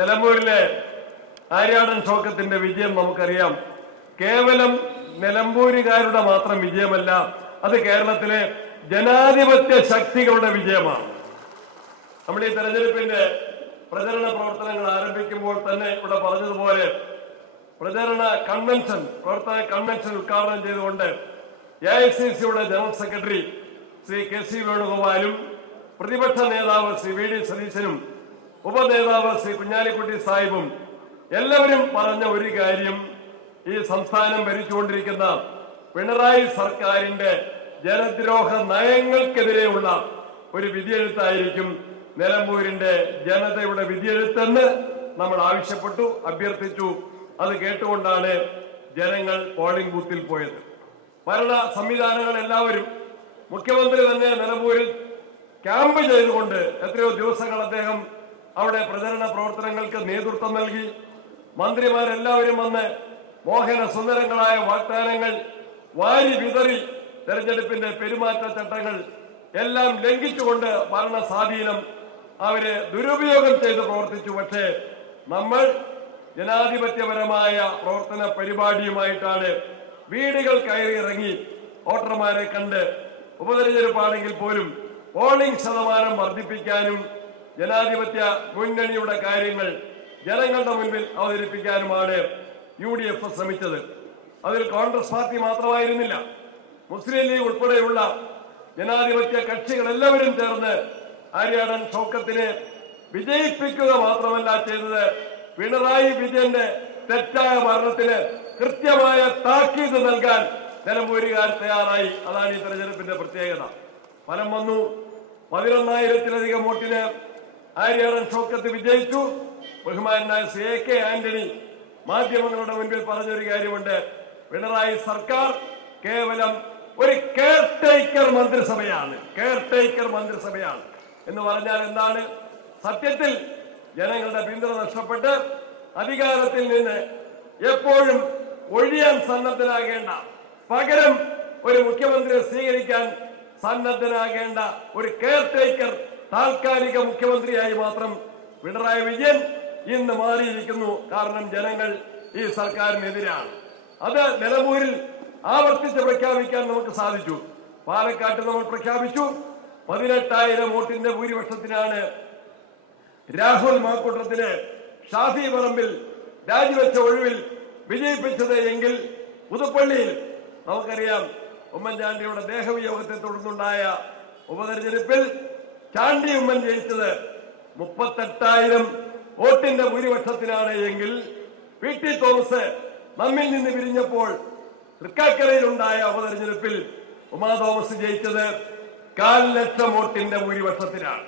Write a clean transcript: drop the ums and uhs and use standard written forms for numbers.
നിലമ്പൂരിലെ ആര്യാടൻ ഷൗക്കത്തിന്റെ വിജയം നമുക്കറിയാം. കേവലം നിലമ്പൂരുകാരുടെ മാത്രം വിജയമല്ല, അത് കേരളത്തിലെ ജനാധിപത്യ ശക്തികളുടെ വിജയമാണ്. നമ്മൾ ഈ തെരഞ്ഞെടുപ്പിന്റെ പ്രചരണ പ്രവർത്തനങ്ങൾ ആരംഭിക്കുമ്പോൾ തന്നെ ഇവിടെ പറഞ്ഞതുപോലെ പ്രചരണ കൺവെൻഷൻ ഉദ്ഘാടനം ചെയ്തുകൊണ്ട് AICCയുടെ ജനറൽ സെക്രട്ടറി ശ്രീ KC വേണുഗോപാലും പ്രതിപക്ഷ നേതാവ് ശ്രീ VD സതീശനും ഉപനേതാവ് ശ്രീ കുഞ്ഞാലിക്കുട്ടി സാഹിബും എല്ലാവരും പറഞ്ഞ ഒരു കാര്യം, ഈ സംസ്ഥാനം ഭരിച്ചുകൊണ്ടിരിക്കുന്ന പിണറായി സർക്കാരിന്റെ ജനദ്രോഹ നയങ്ങൾക്കെതിരെയുള്ള ഒരു വിധിയെഴുത്തായിരിക്കും നിലമ്പൂരിന്റെ ജനതയുടെ വിധിയെഴുത്തെന്ന് നമ്മൾ ആവശ്യപ്പെട്ടു, അഭ്യർത്ഥിച്ചു. അത് കേട്ടുകൊണ്ടാണ് ജനങ്ങൾ പോളിംഗ് ബൂത്തിൽ പോയത്. ഭരണ സംവിധാനങ്ങൾ എല്ലാവരും, മുഖ്യമന്ത്രി തന്നെ നിലമ്പൂരിൽ ക്യാമ്പ് ചെയ്തുകൊണ്ട് എത്രയോ ദിവസങ്ങൾ അദ്ദേഹം അവിടെ പ്രചരണ പ്രവർത്തനങ്ങൾക്ക് നേതൃത്വം നൽകി. മന്ത്രിമാരെല്ലാവരും വന്ന് മോഹന സുന്ദരങ്ങളായ വാഗ്ദാനങ്ങൾ വാരി വിതറി തെരഞ്ഞെടുപ്പിന്റെ പെരുമാറ്റച്ചട്ടങ്ങൾ എല്ലാം ലംഘിച്ചുകൊണ്ട് ഭരണ സ്വാധീനം അവര് ദുരുപയോഗം ചെയ്ത് പ്രവർത്തിച്ചു. പക്ഷേ നമ്മൾ ജനാധിപത്യപരമായ പ്രവർത്തന പരിപാടിയുമായിട്ടാണ് വീടുകൾ കയറി ഇറങ്ങി വോട്ടർമാരെ കണ്ട് ഉപതെരഞ്ഞെടുപ്പാണെങ്കിൽ പോലും പോളിംഗ് ശതമാനം വർദ്ധിപ്പിക്കാനും ജനാധിപത്യ മുന്നണിയുടെ കാര്യങ്ങൾ ജനങ്ങളുടെ മുൻപിൽ അവതരിപ്പിക്കാനുമാണ് UDF ശ്രമിച്ചത്. അതിൽ കോൺഗ്രസ് പാർട്ടി മാത്രമായിരുന്നില്ല, മുസ്ലിം ലീഗ് ഉൾപ്പെടെയുള്ള ജനാധിപത്യ കക്ഷികൾ എല്ലാവരും ചേർന്ന് ആര്യാടൻ ഷൗക്കത്തിനെ വിജയിപ്പിക്കുക മാത്രമല്ല ചെയ്തത്, പിണറായി വിജയന്റെ തെറ്റായ ഭരണത്തിന് കൃത്യമായ താക്കീത് നൽകാൻ നിലമ്പൂരുകാർ തയ്യാറായി. അതാണ് ഈ തെരഞ്ഞെടുപ്പിന്റെ പ്രത്യേകത. ഫലം വന്നു. 11,000-ലധികം വോട്ടിന് ആര്യാടൻ ഷൗക്കത്ത് വിജയിച്ചു. ബഹുമാനായ ശ്രീ AK ആന്റണി മാധ്യമങ്ങളുടെ മുൻപിൽ പറഞ്ഞൊരു കാര്യമുണ്ട്, പിണറായി സർക്കാർ കേവലം ഒരു കെയർടേക്കർ മന്ത്രിസഭയാണ്. എന്ന് പറഞ്ഞാൽ എന്താണ്? സത്യത്തിൽ ജനങ്ങളുടെ പിന്തുണ നഷ്ടപ്പെട്ട് അധികാരത്തിൽ നിന്ന് എപ്പോഴും ഒഴിയാൻ സന്നദ്ധനാകേണ്ട, പകരം ഒരു മുഖ്യമന്ത്രിയെ സ്വീകരിക്കാൻ സന്നദ്ധനാകേണ്ട ഒരു കെയർടേക്കർ, താൽക്കാലിക മുഖ്യമന്ത്രിയായി മാത്രം പിണറായി വിജയൻ ഇന്ന് മാറിയിരിക്കുന്നു. കാരണം ജനങ്ങൾ ഈ സർക്കാരിനെതിരാണ്. അത് നിലമ്പൂരിൽ ആവർത്തിച്ച് പ്രഖ്യാപിക്കാൻ നമുക്ക് സാധിച്ചു. പാലക്കാട്ട് നമ്മൾ പ്രഖ്യാപിച്ചു. 18,000 വോട്ടിന്റെ ഭൂരിപക്ഷത്തിനാണ് രാഹുൽ മാക്കൂട്ടത്തിനെ ഷാഫി പറമ്പിൽ രാജിവെച്ച ഒഴിവിൽ വിജയിപ്പിച്ചത് എങ്കിൽ പുതുപ്പള്ളിയിൽ നമുക്കറിയാം ഉമ്മൻചാണ്ടിയുടെ ദേഹവിയോഗത്തെ തുടർന്നുണ്ടായ ഉപതെരഞ്ഞെടുപ്പിൽ ചാണ്ടി ഉമ്മൻ ജയിച്ചത് 38,000 വോട്ടിന്റെ ഭൂരിപക്ഷത്തിനാണ് എങ്കിൽ PT തോമസ് നമ്മിൽ നിന്ന് പിരിഞ്ഞപ്പോൾ തൃക്കാക്കരയിലുണ്ടായ ഉപതെരഞ്ഞെടുപ്പിൽ ഉമാ തോമസ് ജയിച്ചത് 1,00,000 വോട്ടിന്റെ ഭൂരിപക്ഷത്തിനാണ്.